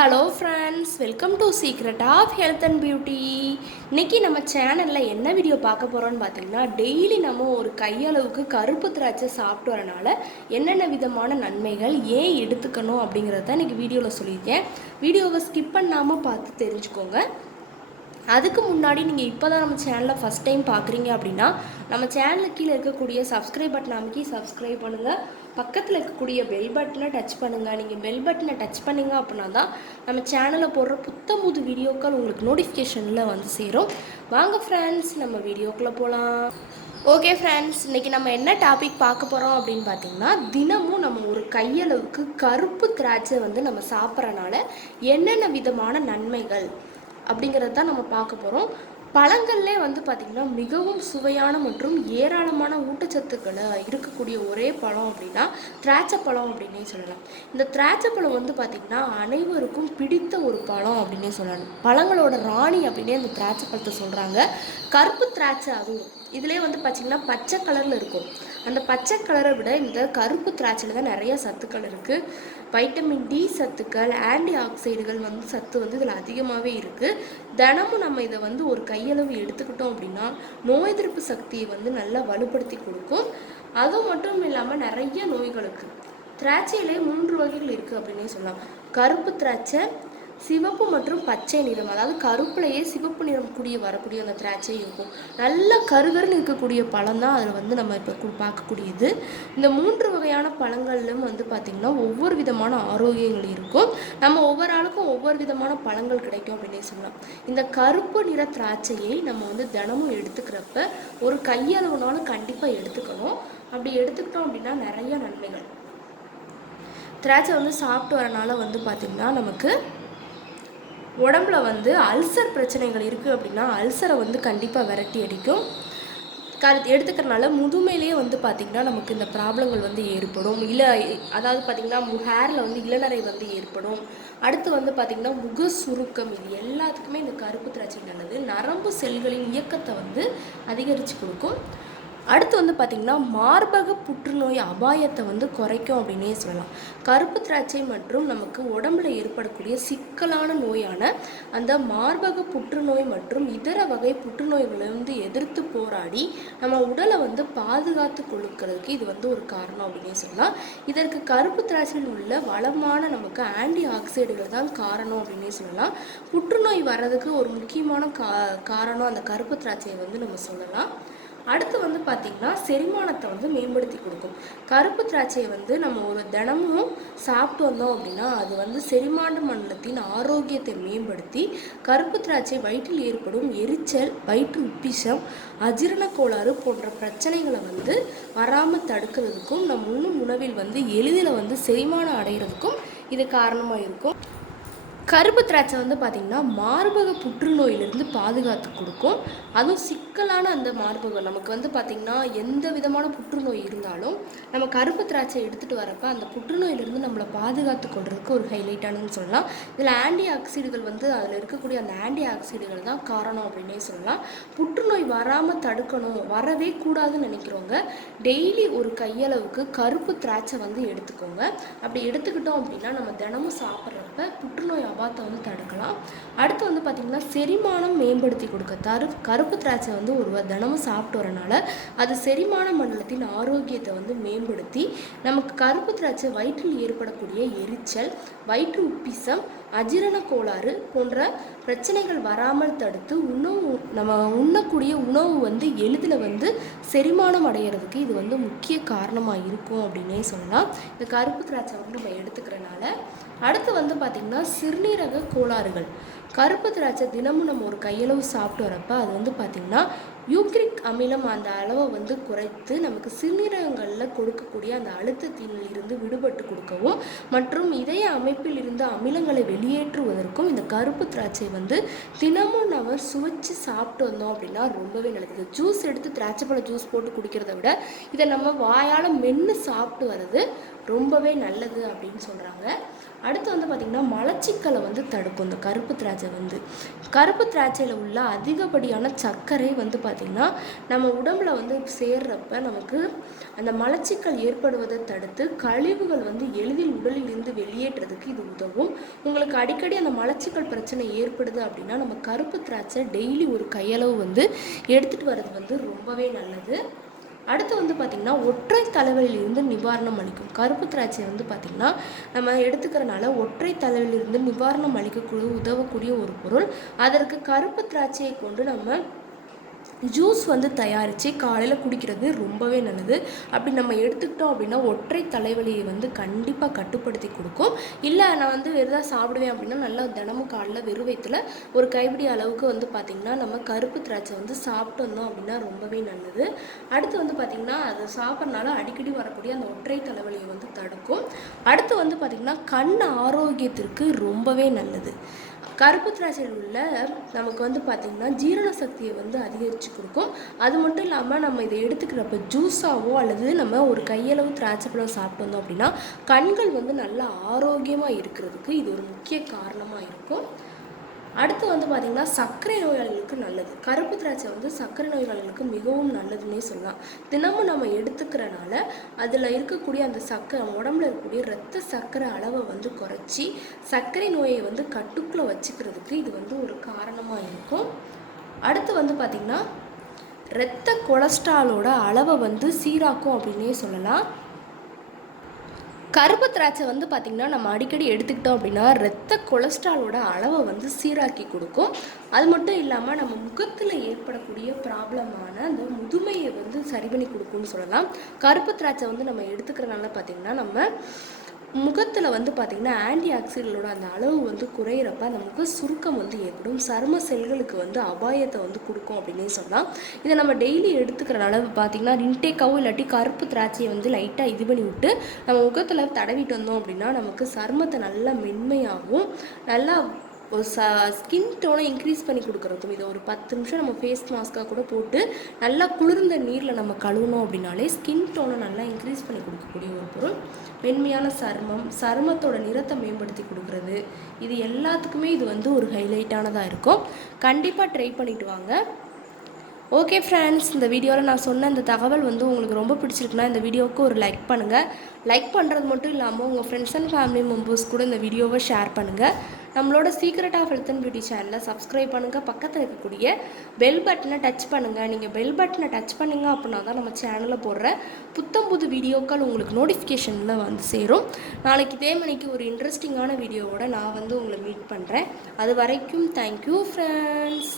Hello friends, welcome to secret of health and beauty. இன்றைக்கி நம்ம சேனலில் என்ன வீடியோ பார்க்க போகிறோன்னு பார்த்தீங்கன்னா, டெய்லி நம்ம ஒரு கையளவுக்கு கருப்பு திராட்சை சாப்பிட்டு வரனால என்னென்ன விதமான நன்மைகள், ஏன் எடுத்துக்கணும் அப்படிங்கிறத இன்றைக்கி வீடியோவில் சொல்லியிருக்கேன். வீடியோவை ஸ்கிப் பண்ணாமல் பார்த்து தெரிஞ்சுக்கோங்க. அதுக்கு முன்னாடி நீங்கள் இப்போ தான் நம்ம சேனலை ஃபஸ்ட் டைம் பார்க்குறீங்க அப்படின்னா, நம்ம சேனலுக்கு கீழே இருக்கக்கூடிய சப்ஸ்கிரைப் பட்டன் அமைக்கி சப்ஸ்கிரைப் பண்ணுங்கள். பக்கத்தில் இருக்கக்கூடிய பெல் பட்டனை டச் பண்ணுங்கள். நீங்கள் பெல் பட்டனை டச் பண்ணிங்க அப்படின்னா தான் நம்ம சேனலில் போடுற புது வீடியோக்கள் உங்களுக்கு நோட்டிஃபிகேஷனில் வந்து சேரும். வாங்க ஃப்ரெண்ட்ஸ், நம்ம வீடியோக்குள்ளே போகலாம். ஓகே ஃப்ரெண்ட்ஸ், இன்றைக்கி நம்ம என்ன டாபிக் பார்க்க போகிறோம் அப்படின்னு பார்த்தீங்கன்னா, தினமும் நம்ம ஒரு கையளவுக்கு கருப்பு திராட்சை வந்து நம்ம சாப்பிட்றனால என்னென்ன விதமான நன்மைகள் அப்படிங்கிறது தான் நம்ம பார்க்க போகிறோம். பழங்கள்லே வந்து பார்த்திங்கன்னா மிகவும் சுவையான மற்றும் ஏராளமான ஊட்டச்சத்துக்களை இருக்கக்கூடிய ஒரே பழம் அப்படின்னா திராட்சை பழம் அப்படின்னே சொல்லலாம். இந்த திராட்சை பழம் வந்து பார்த்திங்கன்னா அனைவருக்கும் பிடித்த ஒரு பழம் அப்படின்னே சொல்லலாம். பழங்களோட ராணி அப்படின்னே இந்த திராட்சை பழத்தை சொல்கிறாங்க. கருப்பு திராட்சை அதுவும் இதிலே வந்து பார்த்திங்கன்னா பச்சை கலரில் இருக்கும். அந்த பச்சை கலரை விட இந்த கருப்பு திராட்சையில் தான் நிறைய சத்துக்கள் இருக்குது. வைட்டமின் டி சத்துக்கள், ஆன்டி ஆக்சைடுகள் வந்து சத்து வந்து இதில் அதிகமாகவே இருக்குது. தினமும் நம்ம இதை வந்து ஒரு கையளவு எடுத்துக்கிட்டோம் அப்படின்னா நோய் எதிர்ப்பு சக்தியை வந்து நல்லா வலுப்படுத்தி கொடுக்கும். அதுவும் மட்டும் இல்லாமல் நிறைய நோய்களுக்கு திராட்சையிலே 3 வகைகள் இருக்குது அப்படின்னே சொல்லலாம். கருப்பு திராட்சை, சிவப்பு மற்றும் பச்சை நிறம், அதாவது கருப்புலையே சிவப்பு நிறம் வரக்கூடிய அந்த திராட்சை இருக்கும். நல்ல கருகருன்னு இருக்கக்கூடிய பழம் தான் அதில் வந்து நம்ம இப்போ பார்க்கக்கூடியது. இந்த 3 வகையான பழங்கள்லும் வந்து பார்த்திங்கன்னா ஒவ்வொரு விதமான ஆரோக்கியங்கள் இருக்கும். நம்ம ஒவ்வொரு ஆளுக்கும் ஒவ்வொரு விதமான பழங்கள் கிடைக்கும் அப்படின்னே சொல்லலாம். இந்த கருப்பு நிற திராட்சையை நம்ம வந்து தினமும் எடுத்துக்கிறப்ப ஒரு கையளவுனாலும் கண்டிப்பாக எடுத்துக்கணும். அப்படி எடுத்துக்கிட்டோம் அப்படின்னா நிறைய நன்மைகள். திராட்சை வந்து சாப்பிட்டு வரனால வந்து பார்த்திங்கன்னா நமக்கு உடம்புல வந்து அல்சர் பிரச்சனைகள் இருக்குது அப்படின்னா அல்சரை வந்து கண்டிப்பாக விரட்டி அடிக்கும். எடுத்துக்கிறனால முதுமையிலேயே வந்து பார்த்திங்கன்னா நமக்கு இந்த ப்ராப்ளங்கள் வந்து ஏற்படும். அதாவது பார்த்திங்கன்னா ஹேரில் வந்து இளநரை வந்து ஏற்படும். அடுத்து வந்து பார்த்திங்கன்னா முக சுருக்கம், இது எல்லாத்துக்குமே இந்த கருப்பு திராட்சை நல்லது. நரம்பு செல்களின் இயக்கத்தை வந்து அதிகரித்து கொடுக்கும். அடுத்து வந்து பார்த்திங்கன்னா மார்பக புற்றுநோய் அபாயத்தை வந்து குறைக்கும் அப்படின்னே சொல்லலாம். கருப்பு திராட்சை மற்றும் நமக்கு உடம்புல ஏற்படக்கூடிய சிக்கலான நோயான அந்த மார்பக புற்றுநோய் மற்றும் இதர வகை புற்றுநோய்களை வந்து எதிர்த்து போராடி நம்ம உடலை வந்து பாதுகாத்து கொடுக்கறதுக்கு இது வந்து ஒரு காரணம் அப்படின்னே சொல்லலாம். இதற்கு கருப்பு திராட்சையில் உள்ள வளமான நமக்கு ஆன்டி ஆக்சைடுகள் தான் காரணம் அப்படின்னே சொல்லலாம். புற்றுநோய் வர்றதுக்கு ஒரு முக்கியமான காரணம் அந்த கருப்பு திராட்சையை வந்து நம்ம சொல்லலாம். அடுத்து வந்து பார்த்திங்கன்னா செரிமானத்தை வந்து மேம்படுத்தி கொடுக்கும். கருப்பு திராட்சையை வந்து நம்ம ஒரு தினமும் சாப்பிட்டு வந்தோம் அப்படின்னா அது வந்து செரிமான மண்டலத்தின் ஆரோக்கியத்தை மேம்படுத்தி கருப்பு திராட்சை வயிற்றில் ஏற்படும் எரிச்சல், வயிற்று உப்பிசம், அஜீரண கோளாறு போன்ற பிரச்சனைகளை வந்து வராமல் தடுக்கிறதுக்கும் நம் உணவில் வந்து எளிதில் வந்து செரிமானம் அடைகிறதுக்கும் இது காரணமாக இருக்கும். கருப்பு திராட்சை வந்து பார்த்திங்கன்னா மார்பக புற்றுநோயிலிருந்து பாதுகாத்து கொடுக்கும். அதுவும் சிக்கலான அந்த மார்பகம் நமக்கு வந்து பார்த்திங்கன்னா எந்த விதமான புற்றுநோய் இருந்தாலும் நம்ம கருப்பு திராட்சை எடுத்துகிட்டு வரப்போ அந்த புற்றுநோயிலிருந்து நம்மளை பாதுகாத்து கொள்றதுக்கு ஒரு ஹைலைட்டானு சொல்லலாம். இதில் ஆன்டி ஆக்சைடுகள் வந்து அதில் இருக்கக்கூடிய அந்த ஆன்டி ஆக்சைடுகள் தான் காரணம் அப்படின்னே சொல்லலாம். புற்றுநோய் வராமல் தடுக்கணும், வரவே கூடாதுன்னு நினைக்கிறவங்க டெய்லி ஒரு கையளவுக்கு கருப்பு திராட்சை வந்து எடுத்துக்கோங்க. அப்படி எடுத்துக்கிட்டோம் அப்படின்னா நம்ம தினமும் சாப்பிட்றப்ப புற்றுநோய் அபாயத்தை வந்து தடுக்கலாம். அடுத்து வந்து பார்த்திங்கன்னா செரிமானம் மேம்படுத்தி கொடுக்க கருப்பு திராட்சை வந்து ஒரு தினமும் சாப்பிட்டு வரனால அது செரிமான மண்டலத்தின் ஆரோக்கியத்தை வந்து மேம்படுத்தி நமக்கு கருப்பு திராட்சை வயிற்றில் ஏற்படக்கூடிய எரிச்சல், வயிற்று உப்பிசம், அஜீரண கோளாறு போன்ற பிரச்சனைகள் வராமல் தடுத்து நம்ம உண்ணக்கூடிய உணவு வந்து எளிதில் வந்து செரிமானம் அடைகிறதுக்கு இது வந்து முக்கிய காரணமாக இருக்கும் அப்படின்னே சொல்லலாம். இந்த கருப்பு திராட்சை வந்து நம்ம எடுத்துக்கிறனால. அடுத்து வந்து பார்த்திங்கன்னா சிறுநீரக கோளாறுகள். கருப்பு திராட்சை தினமும் நம்ம ஒரு கையளவு சாப்பிட்டு வரப்போ அது வந்து பார்த்திங்கன்னா யூக்ரிக் அமிலம் அந்த அளவை வந்து குறைத்து நமக்கு சிறுநீரகங்களில் கொடுக்கக்கூடிய அந்த அழுத்தத்தினில் இருந்து விடுபட்டு கொடுக்கவும் மற்றும் இதய அமைப்பில் இருந்து அமிலங்களை வெளியேற்றுவதற்கும் இந்த கருப்பு திராட்சை வந்து தினமும் நம்ம சுவைச்சு சாப்பிட்டு வந்தோம் அப்படின்னா ரொம்பவே நல்லது. ஜூஸ் எடுத்து திராட்சை பழ ஜூஸ் போட்டு குடிக்கிறத விட இதை நம்ம வாயால் மென்று சாப்பிட்டு வர்றது ரொம்பவே நல்லது அப்படின்னு சொல்கிறாங்க. அடுத்து வந்து பார்த்திங்கன்னா மலச்சிக்கலை வந்து தடுக்கும் இந்த கருப்பு திராட்சை வந்து. கருப்பு திராட்சையில் உள்ள அதிகப்படியான சர்க்கரை வந்து பார்த்திங்கன்னா பார்த்திங்கன்னா நம்ம உடம்புல வந்து சேர்றப்ப நமக்கு அந்த மலச்சிக்கல் ஏற்படுவதை தடுத்து கழிவுகள் வந்து எளிதில் உடலில் இருந்து வெளியேற்றதுக்கு இது உதவும். உங்களுக்கு அடிக்கடி அந்த மலச்சிக்கல் பிரச்சனை ஏற்படுது அப்படின்னா நம்ம கருப்பு திராட்சை டெய்லி ஒரு கையளவு வந்து எடுத்துகிட்டு வர்றது வந்து ரொம்பவே நல்லது. அடுத்து வந்து பார்த்திங்கன்னா ஒற்றை தலைவலியிலிருந்து நிவாரணம் அளிக்கும். கருப்பு திராட்சை வந்து பார்த்திங்கன்னா நம்ம எடுத்துக்கிறனால ஒற்றை தலைவலியிலிருந்து நிவாரணம் அளிக்கக்கூடிய உதவக்கூடிய ஒரு பொருள். அதற்கு கருப்பு திராட்சையை கொண்டு நம்ம ஜூஸ் வந்து தயாரித்து காலையில் குடிக்கிறது ரொம்பவே நல்லது. அப்படி நம்ம எடுத்துக்கிட்டோம் அப்படின்னா ஒற்றை தலைவலியை வந்து கண்டிப்பாக கட்டுப்படுத்தி கொடுக்கும். இல்லை நான் வந்து வெறுதாக சாப்பிடுவேன் அப்படின்னா நல்லா தினமும் காலையில் வெறும் வயிற்றுல ஒரு கைப்பிடி அளவுக்கு வந்து பார்த்திங்கன்னா நம்ம கருப்பு திராட்சை வந்து சாப்பிட்டு வந்தோம் அப்படின்னா ரொம்பவே நல்லது. அடுத்து வந்து பார்த்திங்கன்னா அது சாப்பிட்றனால அடிக்கடி வரக்கூடிய அந்த ஒற்றை தலைவலியை வந்து தடுக்கும். அடுத்து வந்து பார்த்திங்கன்னா கண் ஆரோக்கியத்திற்கு ரொம்பவே நல்லது. கருப்பு திராட்சையில் உள்ள நமக்கு வந்து பார்த்திங்கன்னா ஜீரண சக்தியை வந்து அதிகரித்து கொடுக்கும். அது மட்டும் இல்லாமல் நம்ம இதை எடுத்துக்கிறப்ப ஜூஸாவோ அல்லது நம்ம ஒரு கையளவு திராட்சை பழம் சாப்பிட்டு வந்தோம் அப்படின்னா கண்கள் வந்து நல்லா ஆரோக்கியமாக இருக்கிறதுக்கு இது ஒரு முக்கிய காரணமாக இருக்கும். அடுத்து வந்து பார்த்திங்கன்னா சர்க்கரை நோயாளிகளுக்கு நல்லது. கருப்பு திராட்சை வந்து சர்க்கரை நோயாளிகளுக்கு மிகவும் நல்லதுன்னே சொல்லலாம். தினமும் நம்ம எடுத்துக்கிறனால அதில் இருக்கக்கூடிய அந்த சர்க்கரை உடம்புல இருக்கக்கூடிய இரத்த சர்க்கரை அளவை வந்து குறைச்சி சர்க்கரை நோயை வந்து கட்டுக்குள்ளே வச்சுக்கிறதுக்கு இது வந்து ஒரு காரணமாக இருக்கும். அடுத்து வந்து பார்த்திங்கன்னா இரத்த கொலஸ்ட்ராலோட அளவை வந்து சீராக்கும் அப்படின்னே சொல்லலாம். கருப்பு திராட்சை வந்து பார்த்திங்கன்னா நம்ம அடிக்கடி எடுத்துக்கிட்டோம் அப்படின்னா இரத்த கொலஸ்ட்ராலோட அளவை வந்து சீராக்கி கொடுக்கும். அது மட்டும் இல்லாமல் நம்ம முகத்தில் ஏற்படக்கூடிய ப்ராப்ளமான அந்த முதுமையை வந்து சரி பண்ணி கொடுக்கும்னு சொல்லலாம். கருப்பு திராட்சை வந்து நம்ம எடுத்துக்கிறனால பார்த்திங்கன்னா நம்ம முகத்தில் வந்து பார்த்திங்கன்னா ஆன்டி ஆக்சிடென்டோட அந்த அளவு வந்து குறையிறப்ப அந்த முக சுருக்கம் வந்து ஏற்படும். சரும செல்களுக்கு வந்து அபாயத்தை வந்து கொடுக்கும் அப்படின்னே சொல்லலாம். இதை நம்ம டெய்லி எடுத்துக்கிறனால பார்த்திங்கன்னா இன்டேக்காவோ இல்லாட்டி கருப்பு திராட்சையை வந்து லைட்டாக இது பண்ணி விட்டு நம்ம முகத்தில் தடவிட்டு வந்தோம் அப்படின்னா நமக்கு சருமத்தை நல்லா மென்மையாகவும் நல்லா ஒரு ஸ்கின் டோனை இன்க்ரீஸ் பண்ணி கொடுக்குறதும். இதை ஒரு 10 நிமிஷம் நம்ம ஃபேஸ் மாஸ்க்காக கூட போட்டு நல்லா குளிர்ந்த நீரில் நம்ம கழுவினோம் அப்படின்னாலே ஸ்கின் டோனை நல்லா இன்க்ரீஸ் பண்ணி கொடுக்கக்கூடிய ஒரு பொருள். மென்மையான சருமத்தோட நிறத்தை மேம்படுத்தி கொடுக்குறது, இது எல்லாத்துக்குமே இது வந்து ஒரு ஹைலைட்டானதாக இருக்கும். கண்டிப்பாக ட்ரை பண்ணிட்டு வாங்க. ஓகே ஃப்ரெண்ட்ஸ், இந்த வீடியோவில் நான் சொன்ன இந்த தகவல் வந்து உங்களுக்கு ரொம்ப பிடிச்சிருக்குன்னா இந்த வீடியோவுக்கு ஒரு லைக் பண்ணுங்கள். லைக் பண்ணுறது மட்டும் இல்லாமல் உங்கள் ஃப்ரெண்ட்ஸ் அண்ட் ஃபேமிலி மெம்பர்ஸ் கூட இந்த வீடியோவை ஷேர் பண்ணுங்கள். நம்மளோட secret of health and beauty சேனலை சப்ஸ்கிரைப் பண்ணுங்கள். பக்கத்தில் இருக்கக்கூடிய பெல் பட்டனை டச் பண்ணுங்கள். நீங்கள் பெல் பட்டனை டச் பண்ணிங்க அப்படின்னா தான் நம்ம சேனலில் போடுற புது வீடியோக்கள் உங்களுக்கு நோட்டிஃபிகேஷனில் வந்து சேரும். நாளைக்கு இதே மணிக்கு ஒரு இன்ட்ரெஸ்டிங்கான வீடியோவோட நான் வந்து உங்களை மீட் பண்ணுறேன். அது வரைக்கும் தேங்க்யூ ஃப்ரெண்ட்ஸ்.